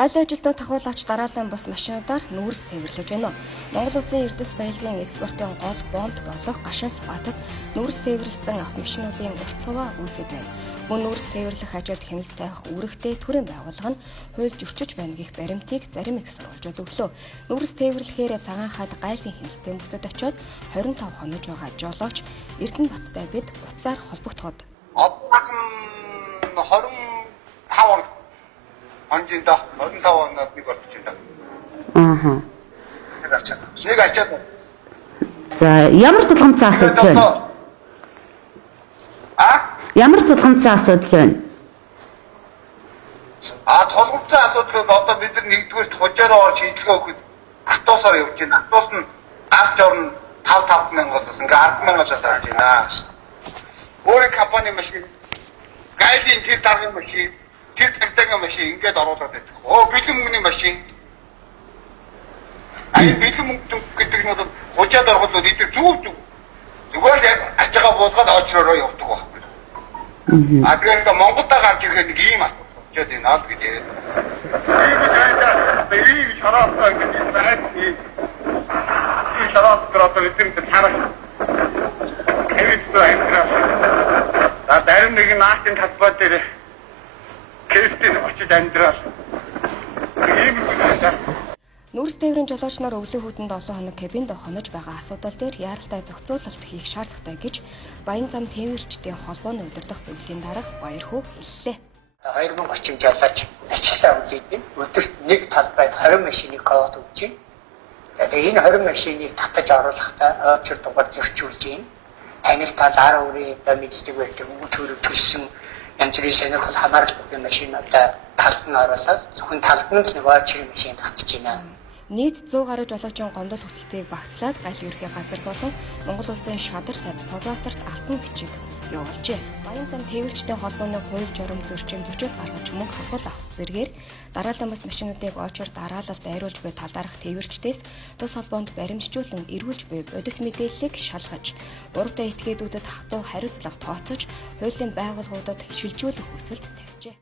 Гал ажилтнууд тахуулаач дараалан бус машинуудаар нүүрс тээвэрлэж байна. Монгол Улсын эрдэс баялагын экспортын гол бонд болох Гашуун Сүхбаатад нүүрс тээвэрлсэн автомашинуудын урт цуваа үүсэж байна. Мөн нүүрс тээвэрлэх ажилд хяналт тавих үүрэгтэй төрийн байгууллага нь хуульд өрчиж байна гэх баримтыг зарим их сурвалжууд өглөө. Нүүрс тээвэрлэхээр цагаан хад гайлын хяналтын бүсэд очиод 25 хонож байгаа жолооч Эрдэнэбаттай бид утсаар холбогдоход. Одоо 25 онжинда 25 оноод нэг болж байна. Ааха. Нэг ачаад. За ямар тулгамцсан асуудал вэ? Ямар тулгамцсан асуудал вэ? Тулгамцсан асуудал нь одоо бид нэгдүгээр хожоор орж шийдлгээ өгөхөд автосоор явж байна. Автос нь гарч орно 5 мянгаас ингээ 10 мянгаас авч байна. Өөрийн компани машин гайлын тэр даргын машин тэр цагтаагийн машин ингээд оруулаад байдаг. Бэлэн мөнгөний машин. Бэлэн мөнгө гэдэг нь хожоод ороход эдгээр зүгээр яг ачаага буулгаад очророо явдаг байхгүй. Тэгэхээр Монголда гарч ирэхэд нэг ийм асуудал болчиход байна гэж яриад байна. Ийм шараасаа гэж байна. Ийм шараас гэрээ эдгэрэнтэй царах. Хэвчтэй амьдраас. Зарим нэг наатын талбай дээр кэфтэн очиж амьдрал. Нүүрс тээврийн жолооч нар өвлийн хүүтэнд 7 хоног кабинд хонож байгаа асуудал дээр яаралтай зохицуулалт хийх шаардлагатай гэж Баян зам тээвэрчдийн холбооны удирдах зөвлөлийн дарга Баяр хүү хэллээ. 2030 жолооч ажилтаа үлдээд өдөрт нэг талбайд 20 машиныг ковот өгч байна. Тэгээд энэ 20 машиныг татаж оруулахдаа очир дугаар зөрчүүлж байна. Танил тал 10 өрийн мэддэг байдаг үйл төрөв төлсөн янз бүрийн сонирхол хамааралтай машинуудаа талд нь оруулаад зөвхөн талд нь нэг очир машин татж байна. Нийт 100 гаруй жолоочийн гомдол хүсэлтийг багцлаад гал ерхий газар болон Монгол Улсын шадар сайд Солбаатарт алтан бичиг явуулжээ. Баян зам тээвэрчдийн холбооны хууль журам зөрчил гаргаж мөнгө хавхуул авах зэргээр дараалан бас машинуудыг очор дараалалд дайруулж буй талаарх тээвэрчдээс тус холбоонд баримтжуулан эргүүлж буй бодит мэдээллийг шалгаж, буруутай этгээдүүдэд хатуу хариуцлага тооцож, хуулийн байгууллагуудад шилжүүлэх хүсэлт тавьжээ.